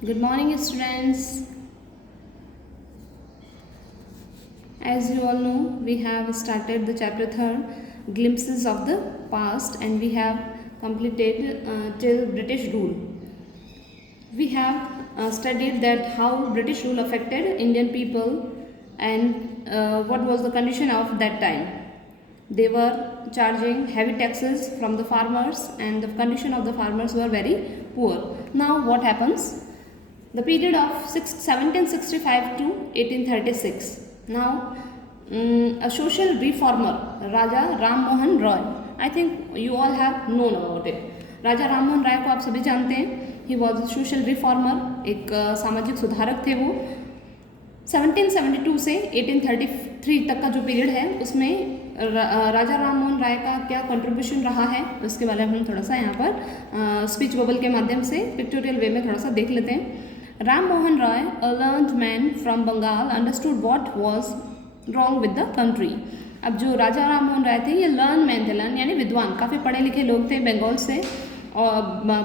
Good morning, students. As you all know, we have started the chapter 3rd, Glimpses of the Past, and we have completed till British rule. We have studied that how British rule affected Indian people and what was the condition of that time. They were charging heavy taxes from the farmers and the condition of the farmers were very poor. Now what happens? The period of 1765 to 1836. Now a social reformer, Raja Ram Mohan Roy. I think you all have known about it. राजा राम मोहन राय को आप सभी जानते हैं. He was social reformer, एक सामाजिक सुधारक थे वो. 1772 से 1833 तक का जो पीरियड है उसमें राजा राम मोहन राय का क्या कंट्रीब्यूशन रहा है उसके बारे में हम थोड़ा सा यहाँ पर स्पीच बबल के माध्यम से पिक्टोरियल वे में थोड़ा सा देख लेते हैं. राम मोहन राय, a learned man from Bengal, understood what was wrong with the country. अब जो राजा राम मोहन राय थे ये लर्न मैन थे. लर्न यानी विद्वान, काफ़ी पढ़े लिखे लोग थे बंगाल से, और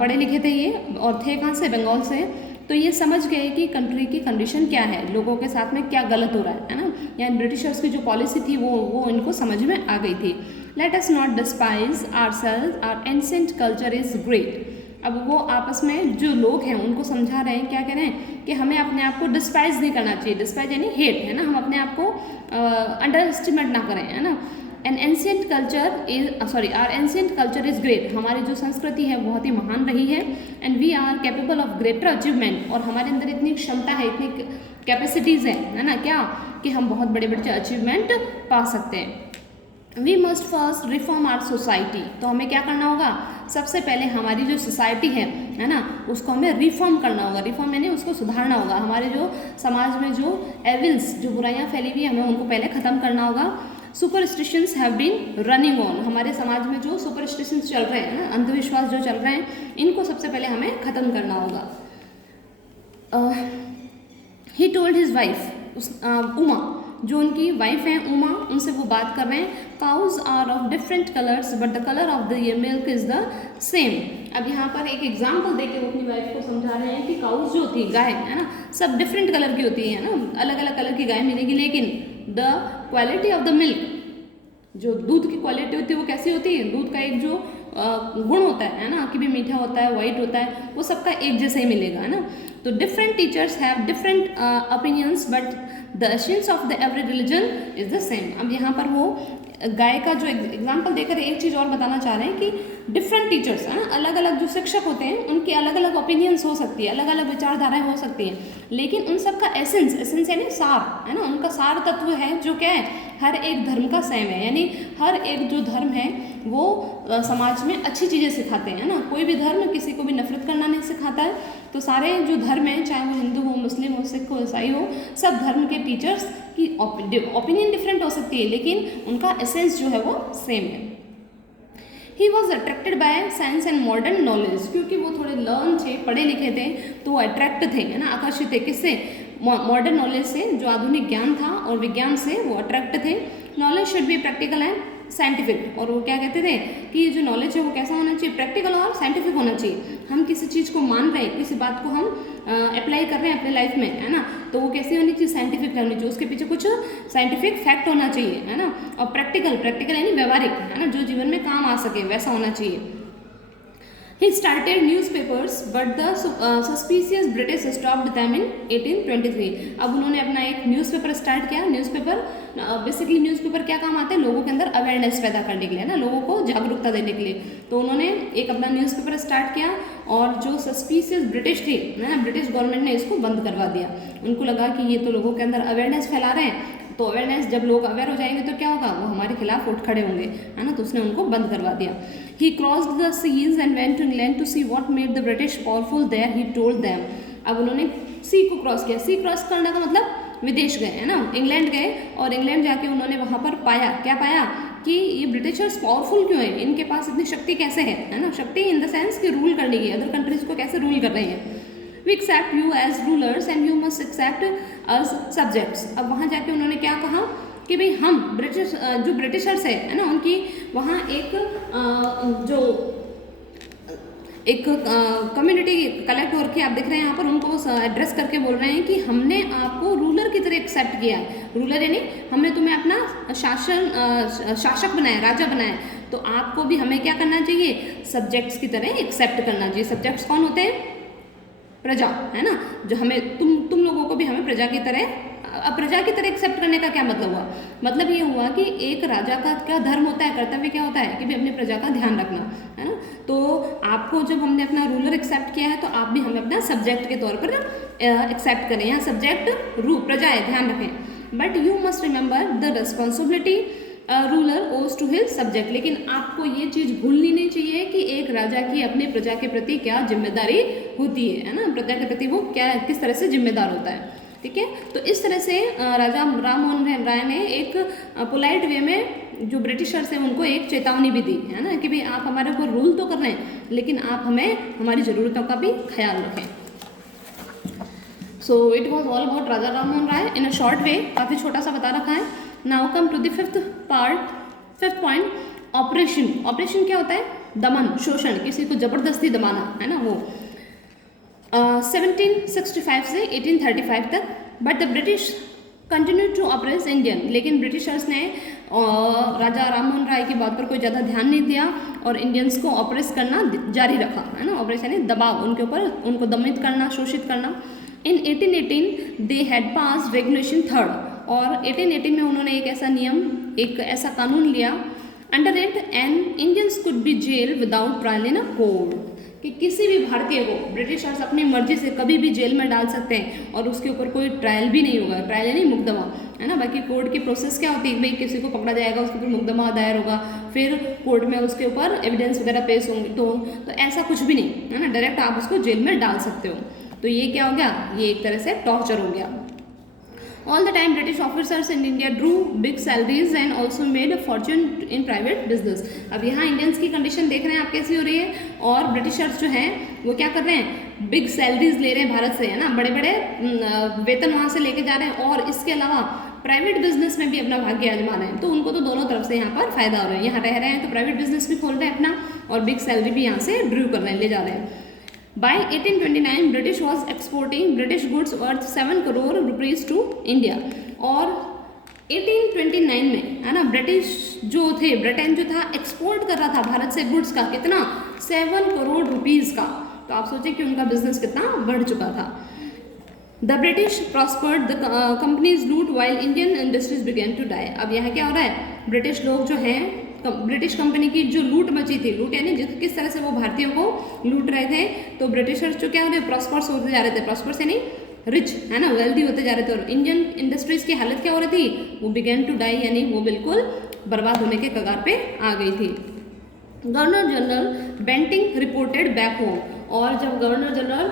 पढ़े लिखे थे ये, और थे कहाँ से? बंगाल से. तो ये समझ गए कि कंट्री की कंडीशन क्या है, लोगों के साथ में क्या गलत हो रहा है ना. यानी ब्रिटिशर्स की जो पॉलिसी थी वो इनको समझ में आ गई थी. Let us not despise ourselves, our ancient culture is great. अब वो आपस में जो लोग हैं उनको समझा रहे हैं, क्या कह रहे हैं कि हमें अपने आप को डिस्पाइज नहीं करना चाहिए. डिस्पाइज यानी हेट है ना, हम अपने आप को अंडर एस्टिमेट ना करें, है ना. An ancient culture is our ancient culture is great. हमारी जो संस्कृति है बहुत ही महान रही है. And we are capable of greater achievement. और हमारे अंदर इतनी क्षमता है, इतनी कैपेसिटीज़ हैं, है ना, क्या कि हम बहुत बड़े बड़े अचीवमेंट पा सकते हैं. We must first reform our society. तो हमें क्या करना होगा? सबसे पहले हमारी जो सोसाइटी है ना, उसको हमें रिफॉर्म करना होगा. रिफॉर्म यानी उसको सुधारना होगा. हमारे जो समाज में जो एविल्स, जो बुराइयां फैली हुई है, हमें उनको पहले ख़त्म करना होगा. Superstitions have been running on. हमारे समाज में जो सुपरस्टिशंस चल रहे हैं ना, अंधविश्वास जो चल रहे हैं, इनको सबसे पहले हमें ख़त्म करना होगा. He told his wife, Uma, जो उनकी वाइफ हैं उमा, उनसे वो बात कर रहे हैं. Cows are of different colours but the colour of the milk is the same. अब यहाँ पर एक एग्जाम्पल देके वो अपनी वाइफ को समझा रहे हैं कि काउज जो होती है, गाय है ना, सब डिफरेंट कलर की होती है ना, अलग अलग कलर की गाय मिलेगी, लेकिन the quality of the milk, जो दूध की क्वालिटी होती है वो कैसी होती है? दूध का एक जो गुण होता है ना, कि भी मीठा होता है, वाइट होता है, वो सबका एक जैसा ही मिलेगा, है ना. तो different teachers have different opinions but the essence of the every religion is the same. अब यहाँ पर वो गाय का जो एग्जाम्पल देकर एक चीज़ और बताना चाह रहे हैं कि डिफरेंट टीचर्स हैं, अलग अलग जो शिक्षक होते हैं उनकी अलग अलग ओपिनियंस हो सकती है, अलग अलग विचारधाराएं हो सकती हैं, लेकिन उन सब का एसेंस यानी सार, है ना, उनका सार तत्व है जो क्या है, हर एक धर्म का सेम है. यानी हर एक जो धर्म है वो समाज में अच्छी चीज़ें सिखाते हैं ना. कोई भी धर्म किसी को भी नफरत करना नहीं सिखाता है. तो सारे जो धर्म हैं, चाहे वो हिंदू हो, मुस्लिम हो, सिख हो, ईसाई हो, सब धर्म के टीचर्स की ओपिनियन डिफरेंट हो सकती है, लेकिन उनका एसेंस जो है वो सेम है. He was attracted by science and modern knowledge. क्योंकि वो थोड़े लर्न थे, पढ़े लिखे थे, तो वो अट्रैक्ट थे, है ना, आकर्षित थे. किससे? मॉडर्न नॉलेज से, जो आधुनिक ज्ञान था, और विज्ञान से वो अट्रैक्ट थे. Knowledge should be practical and scientific. और वो क्या कहते थे कि ये जो नॉलेज है वो कैसा होना चाहिए? प्रैक्टिकल और साइंटिफिक होना चाहिए. हम किसी चीज़ को मान रहे हैं, किसी बात को हम अप्लाई कर रहे हैं अपने लाइफ में, है ना, तो वो कैसी होनी चाहिए? साइंटिफिक होनी चाहिए. उसके पीछे कुछ साइंटिफिक फैक्ट होना चाहिए, है ना. और प्रैक्टिकल यानी व्यवहारिक, है ना, जो जीवन में काम आ सके, वैसा होना चाहिए. He started newspapers, but the suspicious British stopped them in 1823. अब उन्होंने अपना एक न्यूज़पेपर स्टार्ट किया. न्यूज़पेपर बेसिकली न्यूज़पेपर क्या काम आते हैं? लोगों के अंदर अवेयरनेस पैदा करने के लिए, ना, लोगों को जागरूकता देने के लिए. तो उन्होंने एक अपना न्यूज़पेपर स्टार्ट किया, और जो सस्पिशियस ब्रिटिश थे ना, ब्रिटिश गवर्नमेंट ने इसको बंद करवा दिया. उनको लगा कि ये तो लोगों के अंदर अवेयरनेस फैला रहे हैं, तो अवेयरनेस, जब लोग अवेयर हो जाएंगे तो क्या होगा? वो हमारे खिलाफ उठ खड़े होंगे, है ना. तो उसने उनको बंद करवा दिया. He crossed the seas and went to England to see what made the British powerful there. He told them. अब उन्होंने सी को क्रॉस किया. सी क्रॉस करने का मतलब विदेश गए, है ना, इंग्लैंड गए, और इंग्लैंड जाके उन्होंने वहाँ पर पाया, क्या पाया कि ये ब्रिटिशर्स पावरफुल क्यों है, इनके पास इतनी शक्ति कैसे है ना. शक्ति इन द सेंस कि रूल करने की, अदर कंट्रीज को कैसे रूल कर रहे हैं. We accept you as rulers and you must accept us subjects. अब वहाँ जाके उन्होंने क्या कहा कि भाई हम जो ब्रिटिशर्स है ना, उनकी वहाँ एक जो एक कम्युनिटी कलेक्ट हो रखी है, आप देख रहे हैं यहाँ पर, उनको एड्रेस करके बोल रहे हैं कि हमने आपको रूलर की तरह एक्सेप्ट किया है। रूलर यानी हमने तुम्हें अपना शासक बनाया, राजा बनाया, तो आपको भी हमें क्या करना चाहिए, सब्जेक्ट्स की तरह एक्सेप्ट करना चाहिए। सब्जेक्ट्स कौन होते हैं, प्रजा, है ना, जो हमें तुम लोगों को भी हमें प्रजा की तरह एक्सेप्ट करने का क्या मतलब हुआ, मतलब ये हुआ कि एक राजा का क्या धर्म होता है, कर्तव्य क्या होता है कि भी अपनी प्रजा का ध्यान रखना, है ना। तो आपको जब हमने अपना रूलर एक्सेप्ट किया है तो आप भी हमें अपना सब्जेक्ट के तौर पर एक्सेप्ट करें। यहाँ सब्जेक्ट प्रजा है, ध्यान रखें। But you must remember the responsibility ruler ओज टू हिज सब्जेक्ट, लेकिन आपको ये चीज़ भूलनी नहीं चाहिए कि एक राजा की अपनी प्रजा के प्रति क्या जिम्मेदारी होती है ना, प्रजा के प्रति वो क्या किस तरह से जिम्मेदार होता है, ठीक है। तो इस तरह से राजा राम मोहन राय ने एक पोलाइट वे में जो ब्रिटिशर्स हैं उनको एक चेतावनी भी दी, है ना, कि भाई आप हमारे ऊपर रूल तो कर रहे हैं लेकिन आप हमें हमारी ज़रूरतों का भी ख्याल रखें। So it was all about Raja Ram Mohan Roy in a short way, काफ़ी छोटा सा बता रखा है। Now come to the fifth point, oppression. Oppression क्या होता है, दमन, शोषण, किसी को जबरदस्ती दबाना, है ना, वो 1765 से 1835 तक। But the British continue to oppress Indian, लेकिन ब्रिटिशर्स ने राजा राम मोहन राय की बात पर कोई ज़्यादा ध्यान नहीं दिया और इंडियंस को ऑपरेस करना जारी रखा, है ना। ऑपरेस यानी दबाव, उनके ऊपर उनको दमित करना, शोषित करना। इन 1818 they had pass regulation 3rd, और 1818 में उन्होंने एक ऐसा नियम, एक ऐसा कानून लिया, under it an Indians could be jail without trial in a court, कि किसी भी भारतीय को ब्रिटिशर्स अपनी मर्जी से कभी भी जेल में डाल सकते हैं और उसके ऊपर कोई ट्रायल भी नहीं होगा। ट्रायल यानी मुकदमा, है ना। बाकी कोर्ट की प्रोसेस क्या होती है, भाई किसी को पकड़ा जाएगा, उसके ऊपर मुकदमा दायर होगा, फिर कोर्ट में उसके ऊपर एविडेंस वगैरह पेश होंगे, तो ऐसा कुछ भी नहीं, है ना, डायरेक्ट आप उसको जेल में डाल सकते हो। तो ये क्या हो गया, ये एक तरह से टॉर्चर हो गया। All the time British officers in India drew big salaries and also made a fortune in private business। अब यहाँ इंडियंस की कंडीशन देख रहे हैं आप कैसी हो रही है, और ब्रिटिशर्स जो हैं वो क्या कर रहे हैं, बिग सैलरीज ले रहे हैं भारत से, है ना, बड़े बड़े वेतन वहाँ से लेके जा रहे हैं, और इसके अलावा प्राइवेट बिजनेस में भी अपना भाग्य आजमा रहे हैं। तो उनको तो दोनों तरफ से यहाँ पर फायदा हो रहा है, यहाँ रह रहे हैं तो प्राइवेट बिजनेस भी खोल रहे हैं अपना, और बिग सैलरी भी यहाँ से ड्रू कर रहे हैं, ले जा रहे हैं। By 1829 British was exporting British goods worth 7 crore rupees to India, और 1829 में, है ना, ब्रिटिश जो थे, ब्रिटेन जो था एक्सपोर्ट कर रहा था भारत से गुड्स का, कितना, 7 करोड़ रुपीज़ का। तो आप सोचें कि उनका बिजनेस कितना बढ़ चुका था। The British prospered, the companies loot while Indian industries began to die. अब यहाँ क्या हो रहा है, ब्रिटिश लोग जो हैं, ब्रिटिश कंपनी की जो लूट मची थी, लूट यानी किस तरह से वो भारतीयों को लूट रहे थे, तो ब्रिटिशर्स जो क्या हो रहे, प्रॉस्पर्स होते जा रहे थे, प्रॉस्पर्स यानी रिच, है ना, वेल्दी होते जा रहे थे, और इंडियन इंडस्ट्रीज की हालत क्या हो रही थी, वो बिगेन टू डाई यानी वो बिल्कुल बर्बाद होने के कगार पे आ गई थी। Governor general Bentinck reported back home, और जब गवर्नर जनरल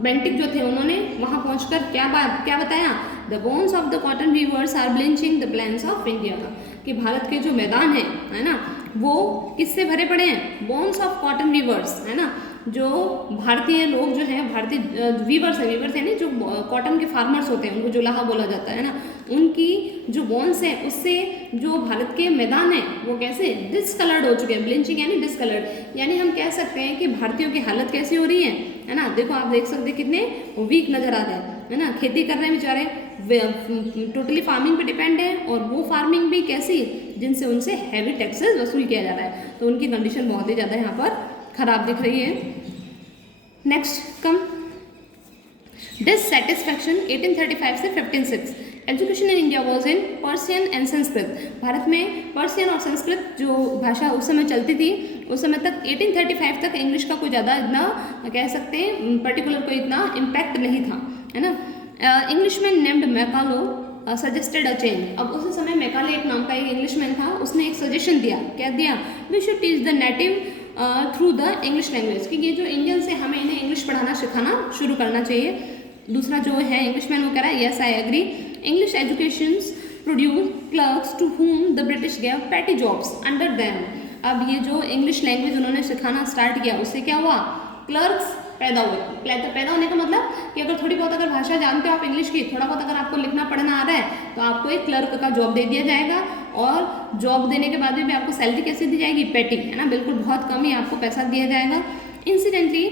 बेंटिक जो थे उन्होंने वहाँ पहुँचकर क्या बताया, the bones of the cotton weavers are bleaching the plains of India, कि भारत के जो मैदान है ना, वो किससे भरे पड़े हैं, बोन्स ऑफ कॉटन वीवर्स, है ना, जो भारतीय लोग जो हैं, भारतीय वीवर्स है, वीवर्स यानी जो कॉटन के फार्मर्स होते हैं, उनको जुलाहा बोला जाता है ना, उनकी जो बोन्स हैं उससे जो भारत के मैदान हैं वो कैसे डिसकलर्ड हो चुके हैं। ब्लिंचिंग यानी डिसकलर्ड, यानी हम कह सकते हैं कि भारतीयों की हालत कैसी हो रही है ना। देखो आप देख सकते हैं कितने वीक नज़र आ रहे हैं, है ना, खेती कर रहे हैं बेचारे, टोटली फार्मिंग पे डिपेंड है, और वो फार्मिंग भी कैसी, जिनसे उनसे हैवी टैक्सेस वसूल किया जा रहा है, तो उनकी कंडीशन बहुत ही ज़्यादा यहाँ पर खराब दिख रही है। नेक्स्ट कम डिससेटिस्फैक्शन 1835 से 1506। Education in India was in Persian and Sanskrit. Bharat में पर्शियन और संस्कृत जो भाषा उस समय चलती थी, उस समय तक 1835 तक इंग्लिश का कोई ज़्यादा इतना कह सकते हैं पर्टिकुलर कोई इतना इम्पैक्ट नहीं था, है ना। Englishman named Macaulay suggested a change. अब उस समय मैकाले एक नाम का एक इंग्लिशमैन था, उसने एक सजेशन दिया, क्या दिया, we should teach the native through the English language, कि ये जो इंडियंस है हमें इन्हें इंग्लिश पढ़ाना सिखाना शुरू करना चाहिए। दूसरा जो है इंग्लिशमैन वो कह रहा है, yes I agree, English educations produce clerks to whom the British gave petty jobs under them. अब ये जो इंग्लिश लैंग्वेज उन्होंने सिखाना स्टार्ट किया, उससे क्या हुआ, क्लर्क्स पैदा हुए। पैदा होने का मतलब कि अगर थोड़ी बहुत अगर भाषा जानते हो आप इंग्लिश की, थोड़ा बहुत अगर आपको लिखना पढ़ना आ रहा है, तो आपको एक क्लर्क का जॉब दे दिया जाएगा। और जॉब देने के बाद में आपको सैलरी कैसे दी जाएगी? पेटी, है ना, बिल्कुल बहुत कम ही आपको पैसा दिया जाएगा। Incidentally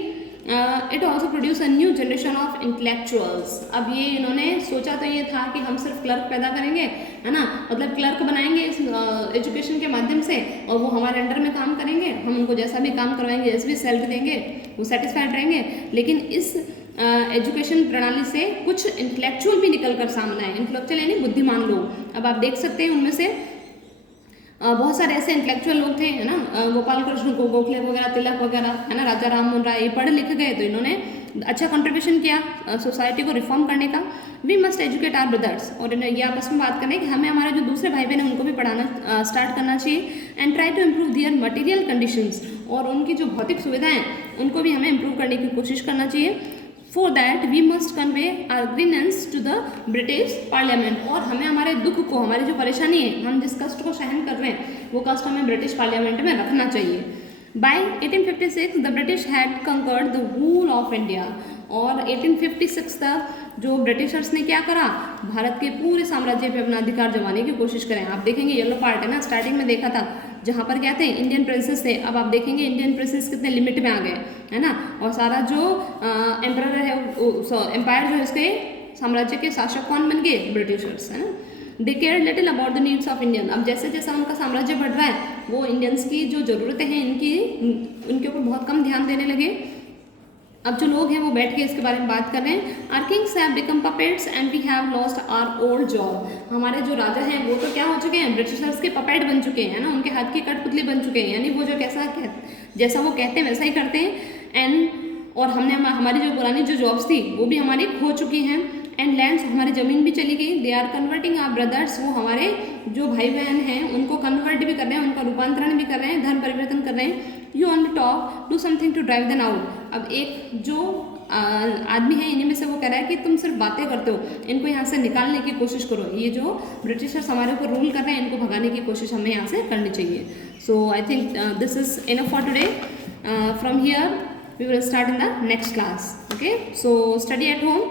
it also produce a new generation of intellectuals. अब ये इन्होंने सोचा तो ये था कि हम सिर्फ क्लर्क पैदा करेंगे, है ना, मतलब क्लर्क बनाएंगे इस एजुकेशन के माध्यम से, और वो हमारे अंडर में काम करेंगे, हम उनको जैसा भी काम करवाएंगे, जैसे भी सैलरी देंगे, वो सेटिस्फाइड रहेंगे। लेकिन इस एजुकेशन प्रणाली से कुछ इंटेलेक्चुअल भी निकल कर सामने आए। इंटेलेक्चुअल यानी बुद्धिमान लोग। अब आप देख सकते हैं उनमें से बहुत सारे ऐसे इंटेलेक्चुअल लोग थे, है ना, गोपाल कृष्ण गोखले वगैरह, तिलक वगैरह, है ना, राजा राम मोहन राय, ये पढ़ लिख गए तो इन्होंने अच्छा कंट्रीब्यूशन किया सोसाइटी को रिफॉर्म करने का। We must educate our brothers, और ये आपस में बात करें कि हमें हमारे जो दूसरे भाई बहन हैं उनको भी पढ़ाना स्टार्ट करना चाहिए। And try to improve their material conditions, और उनकी जो भौतिक सुविधाएं उनको भी हमें इम्प्रूव करने की कोशिश करना चाहिए। For that we must convey our grievance to the British Parliament, और हमें हमारे दुख को, हमारी जो परेशानी है, हम जिस कष्ट को सहन कर रहे हैं, वो कष्ट हमें ब्रिटिश पार्लियामेंट में रखना चाहिए। By 1856 the British had conquered the whole of India, और 1856 तक जो ब्रिटिशर्स ने क्या करा, भारत के पूरे साम्राज्य पे अपना अधिकार जमाने की कोशिश करें। आप देखेंगे येलो पार्ट है ना, स्टार्टिंग में देखा था जहाँ पर क्या थे, इंडियन प्रिंसेस थे। अब आप देखेंगे इंडियन प्रिंसेस कितने लिमिट में आ गए, है ना, और सारा जो एम्पायर है, एम्पायर जो है इसके साम्राज्य के शासक कौन बन गए? ब्रिटिशर्स, है ना। They care little about the needs of Indian. अब जैसे जैसा उनका साम्राज्य बढ़ रहा है, वो इंडियंस की जो ज़रूरतें हैं उनके ऊपर बहुत कम ध्यान देने लगे। अब जो लोग हैं वो बैठ के इसके बारे में बात कर रहे हैं। Our kings have become puppets and we have lost our old job. हमारे जो राजा हैं वो तो क्या हो चुके हैं? ब्रिटिशर्स के पपेट बन चुके हैं, ना, उनके हाथ की कठपुतली बन चुके हैं, यानी वो जो जैसा वो कहते हैं वैसा ही करते हैं। और हमने हमारी जो पुरानी जो जॉब्स थी वो भी हमारी खो चुकी हैं। एंड लैंड्स, हमारी ज़मीन भी चली गई। They are converting our brothers, वो हमारे जो भाई बहन हैं उनको कन्वर्ट भी कर रहे हैं, उनका रूपांतरण भी कर रहे हैं, धर्म परिवर्तन कर रहे हैं। You on the top do something to drive them out. अब एक जो आदमी है इन्हीं में से वो कह रहा है कि तुम सिर्फ बातें करते हो, इनको यहाँ से निकालने की कोशिश करो। ये जो ब्रिटिशर्स हमारे ऊपर रूल कर रहे हैं इनको भगाने की कोशिश हमें यहाँ से करनी चाहिए। So I think this is enough for today. From here we will start in the next class. Okay, so study at home.